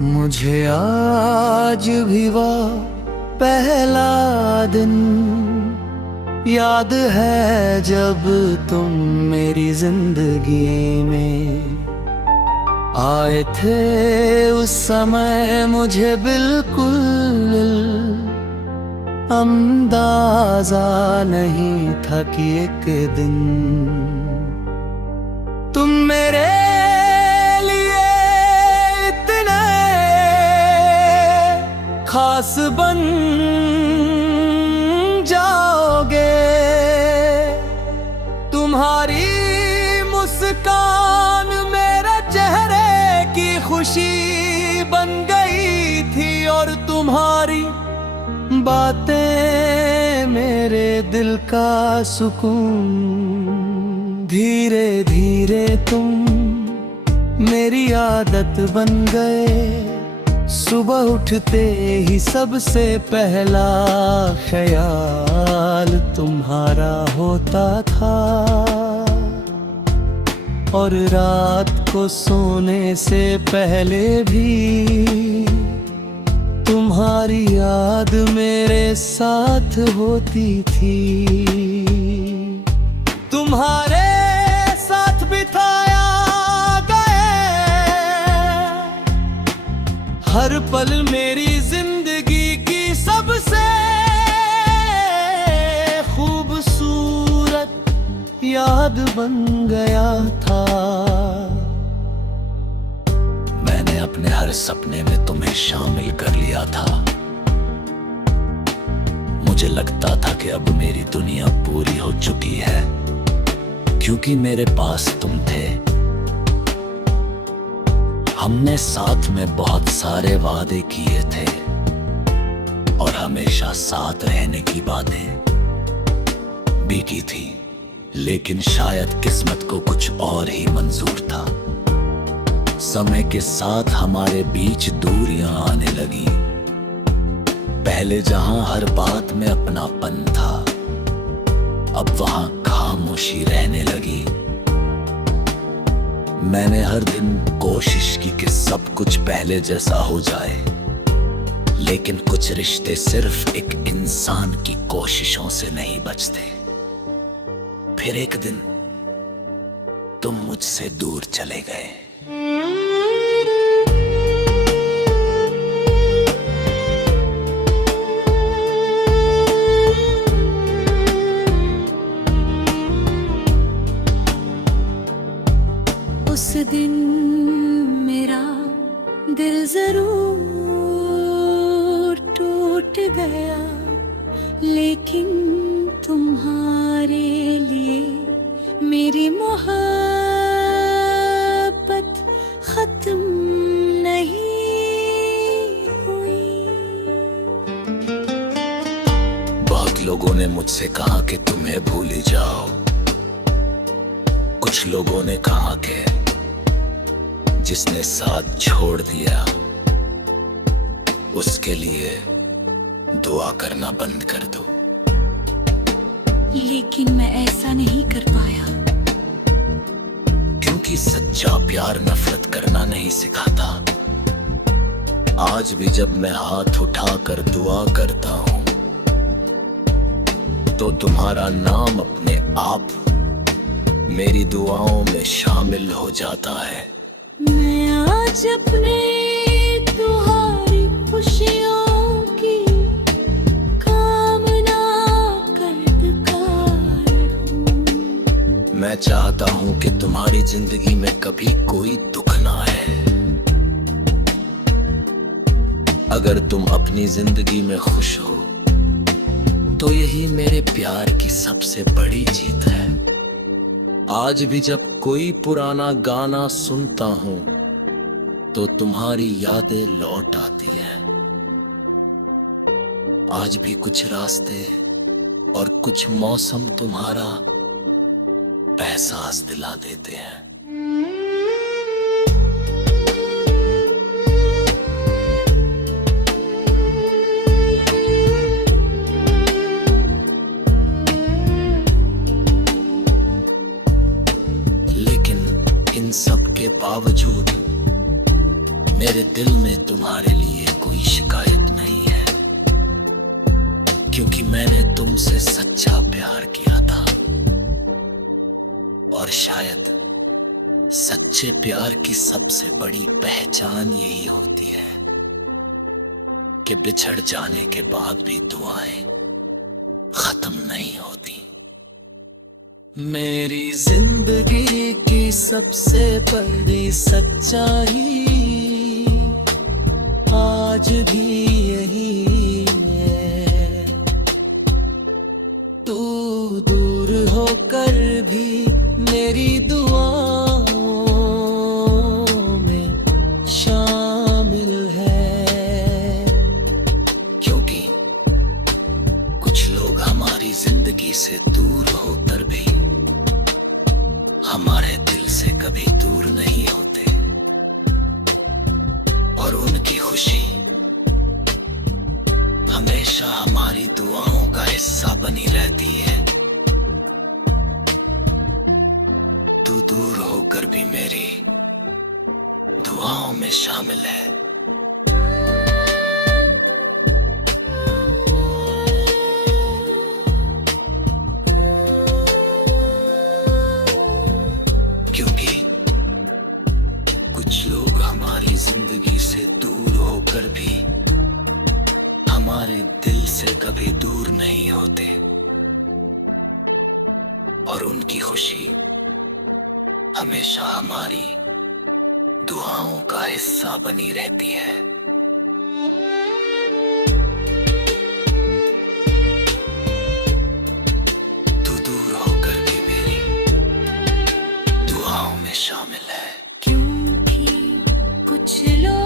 मुझे आज भी वो पहला दिन याद है जब तुम मेरी जिंदगी में आए थे। उस समय मुझे बिल्कुल अंदाजा नहीं था कि एक दिन तुम मेरे लिए इतने खास बन जाओगे। तुम्हारी मुस्कान मेरे चेहरे की खुशी बन गई थी और तुम्हारी बातें मेरे दिल का सुकून। धीरे धीरे तुम मेरी आदत बन गए। सुबह उठते ही सबसे पहला ख्याल तुम्हारा होता था और रात को सोने से पहले भी तुम्हारी याद मेरे साथ होती थी। तुम्हारे साथ बिताया गए हर पल मेरी जिंदगी की सबसे खूबसूरत याद बन गया था। मैंने अपने हर सपने में तुम्हें शामिल कर लिया था। मुझे लगता था कि अब मेरी दुनिया पूरी हो चुकी है, क्योंकि मेरे पास तुम थे। हमने साथ में बहुत सारे वादे किए थे और हमेशा साथ रहने की बातें भी की थी, लेकिन शायद किस्मत को कुछ और ही मंजूर था। समय के साथ हमारे बीच दूरियां आने लगी। पहले जहां हर बात में अपनापन था, अब वहां खामोशी रहने लगी। मैंने हर दिन कोशिश की कि सब कुछ पहले जैसा हो जाए, लेकिन कुछ रिश्ते सिर्फ एक इंसान की कोशिशों से नहीं बचते। फिर एक दिन तुम मुझसे दूर चले गए। उस दिन मेरा दिल जरूर टूट गया, लेकिन तुम्हारे लिए मेरी मोहब्बत खत्म नहीं हुई। बहुत लोगों ने मुझसे कहा कि तुम्हें भूल ही जाओ। कुछ लोगों ने कहा कि जिसने साथ छोड़ दिया उसके लिए दुआ करना बंद कर दो। लेकिन मैं ऐसा नहीं कर पाया, क्योंकि सच्चा प्यार नफरत करना नहीं सिखाता। आज भी जब मैं हाथ उठाकर दुआ करता हूं तो तुम्हारा नाम अपने आप मेरी दुआओं में शामिल हो जाता है। मैं आज अपने तुम्हारी खुशियों की कामना कर बेकार हूँ। मैं चाहता हूं कि तुम्हारी जिंदगी में कभी कोई दुख ना है। अगर तुम अपनी जिंदगी में खुश हो तो यही मेरे प्यार की सबसे बड़ी जीत है। आज भी जब कोई पुराना गाना सुनता हूं तो तुम्हारी यादें लौट आती हैं। आज भी कुछ रास्ते और कुछ मौसम तुम्हारा एहसास दिला देते हैं। इन सब के बावजूद मेरे दिल में तुम्हारे लिए कोई शिकायत नहीं है, क्योंकि मैंने तुमसे सच्चा प्यार किया था। और शायद सच्चे प्यार की सबसे बड़ी पहचान यही होती है कि बिछड़ जाने के बाद भी दुआएं खत्म नहीं होती। मेरी जिंदगी की सबसे बड़ी सच्चाई आज भी यही है, तू दूर होकर भी मेरी दुआओं में शामिल है। क्योंकि कुछ लोग हमारी जिंदगी से दूर होकर भी हमारे दिल से कभी दूर नहीं होते, और उनकी खुशी हमेशा हमारी दुआओं का हिस्सा बनी रहती है। तू दूर होकर भी मेरी दुआओं में शामिल है। क्योंकि कुछ लोग हमारी जिंदगी से दूर होकर भी हमारे दिल से कभी दूर नहीं होते, और उनकी खुशी हमेशा हमारी दुआओं का हिस्सा बनी रहती है। तू दूर होकर भी मेरी दुआओं में शामिल है। क्योंकि कुछ लोग